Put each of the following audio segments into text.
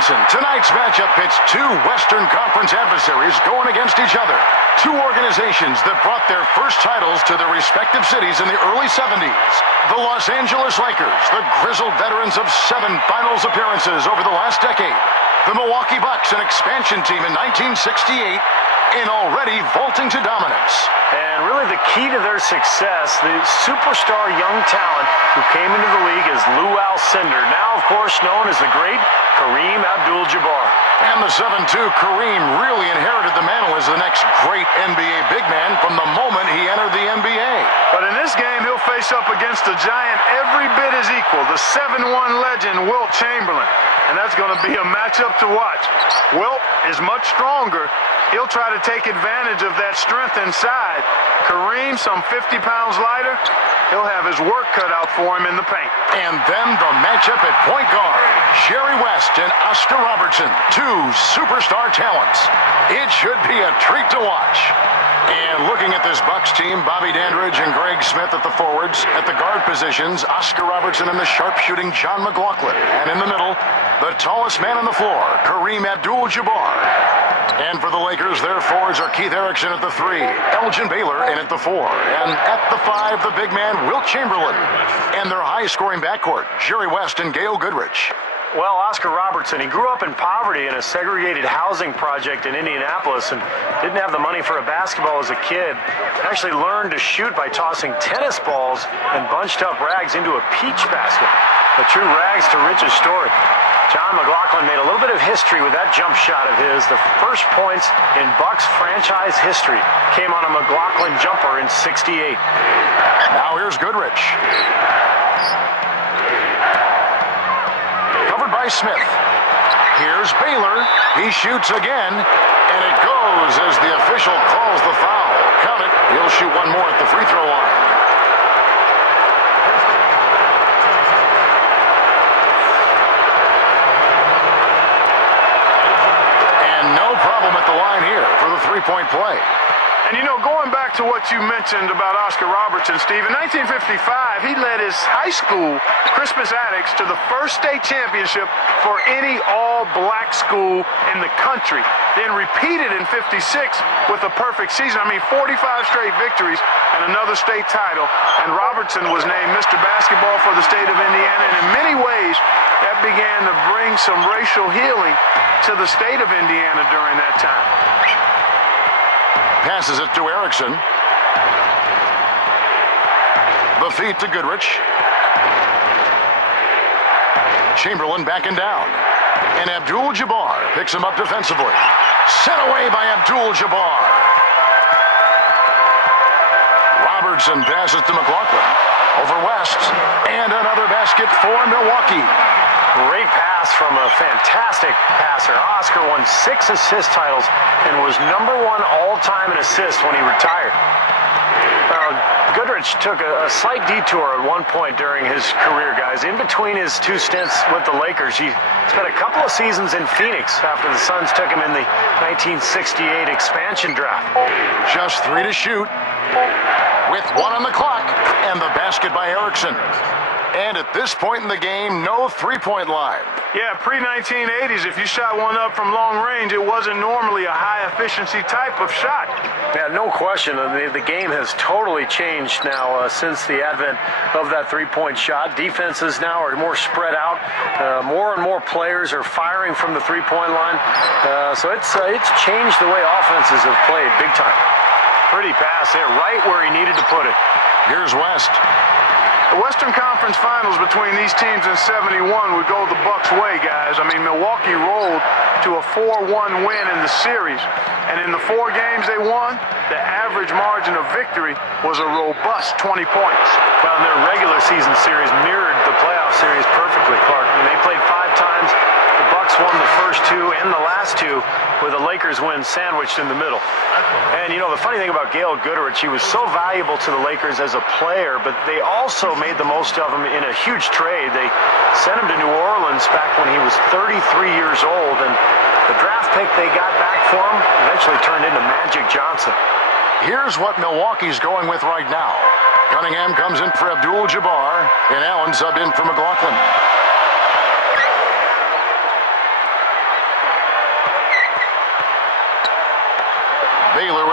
Johnson. Tonight's matchup pits two Western Conference adversaries going against each other. Two organizations that brought their first titles to their respective cities in the early 70s. The Los Angeles Lakers, the grizzled veterans of 7 finals appearances over the last decade. The Milwaukee Bucks, an expansion team in 1968, and already vaulting to dominance. And really the key to their success, the superstar young talent who came into the league as Lou Alcindor, now of course known as the great Kareem Abdul-Jabbar. And the 7'2" Kareem really inherited the mantle as the next great NBA big man from the moment he entered the NBA. But in this game, he'll face up against a giant every bit as equal, the 7'1" legend, Wilt Chamberlain. And that's going to be a matchup to watch. Wilt is much stronger. He'll try to take advantage of that strength inside. Kareem, some 50 pounds lighter, he'll have his work cut out for him in the paint. And then the matchup at point guard. Jerry West and Oscar Robertson, two superstar talents. It should be a treat to watch. And looking at this Bucks team, Bobby Dandridge and Greg Smith at the forwards. At the guard positions, Oscar Robertson and the sharpshooting John McLaughlin. And in the middle, the tallest man on the floor, Kareem Abdul-Jabbar. And for the Lakers, their forwards are Keith Erickson at the 3, Elgin Baylor in at the 4, and at the 5, the big man, Wilt Chamberlain. And their high-scoring backcourt, Jerry West and Gail Goodrich. Well, Oscar Robertson, he grew up in poverty in a segregated housing project in Indianapolis and didn't have the money for a basketball as a kid. Actually learned to shoot by tossing tennis balls and bunched up rags into a peach basket. A true rags to riches story. John McLaughlin made a little bit of history with that jump shot of his. The first points in Bucks franchise history came on a McLaughlin jumper in '68. Now here's Goodrich. Covered by Smith. Here's Baylor. He shoots again, and it goes as the official calls the foul. Count it. He'll shoot one more at the free throw line. At the line here for the three-point play. And you know, going back to what you mentioned about Oscar Robertson, Steve, in 1955, he led his high school, Crispus Attucks, to the first state championship for any all-black school in the country. Then repeated in '56 with a perfect season. I mean, 45 straight victories and another state title. And Robertson was named Mr. Basketball for the state of Indiana. And in many ways, that began to bring some racial healing to the state of Indiana during that time. Passes it to Erickson. The feed to Goodrich. Chamberlain backing down. And Abdul-Jabbar picks him up defensively. Set away by Abdul-Jabbar. Robertson passes to McLaughlin. Over West. And another basket for Milwaukee. Great pass from a fantastic passer. Oscar won 6 assist titles and was #1 all-time in assists when he retired. Goodrich took a slight detour at one point during his career, guys. In between his 2 stints with the Lakers, he spent a couple of seasons in Phoenix after the Suns took him in the 1968 expansion draft. Just 3 to shoot with 1 on the clock, and the basket by Erickson. And at this point in the game, no three-point line. Yeah, pre-1980s, if you shot one up from long range, it wasn't normally a high-efficiency type of shot. Yeah, no question. The game has totally changed now since the advent of that three-point shot. Defenses now are more spread out. More and more players are firing from the three-point line. So it's changed the way offenses have played big time. Pretty pass there, right where he needed to put it. Here's West. The Western Conference Finals between these teams in '71 would go the Bucks' way, guys. I mean, Milwaukee rolled to a 4-1 win in the series. And in the 4 games they won, the average margin of victory was a robust 20 points. Well, and their regular season series mirrored the playoff series perfectly, Clark. I mean, they played 5 times. The Bucks won the first 2 and the last 2, with the Lakers win sandwiched in the middle. And, you know, the funny thing about Gail Goodrich, he was so valuable to the Lakers as a player, but they also made the most of him in a huge trade. They sent him to New Orleans back when he was 33 years old, and the draft pick they got back for him eventually turned into Magic Johnson. Here's what Milwaukee's going with right now. Cunningham comes in for Abdul-Jabbar, and Allen subbed in for McLaughlin.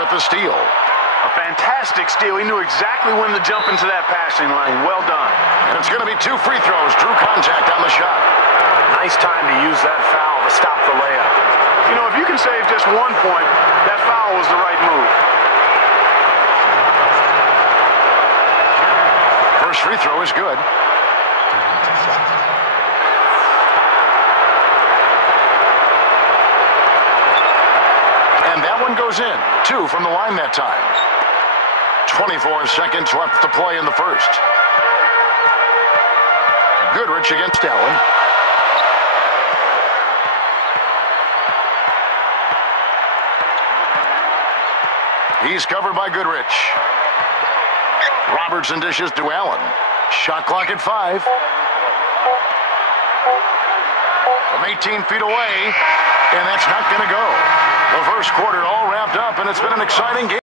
with the steal. A fantastic steal. He knew exactly when to jump into that passing lane. Well done. And it's going to be 2 free throws. Drew contact on the shot. Nice time to use that foul to stop the layup. You know, if you can save just 1 point, that foul was the right move. First free throw is good. And that one goes in. 2 from the line that time. 24 seconds left to play in the first. Goodrich against Allen. He's covered by Goodrich. Robertson dishes to Allen. Shot clock at 5. From 18 feet away, and that's not going to go. The first quarter all wrapped up, and it's been an exciting game.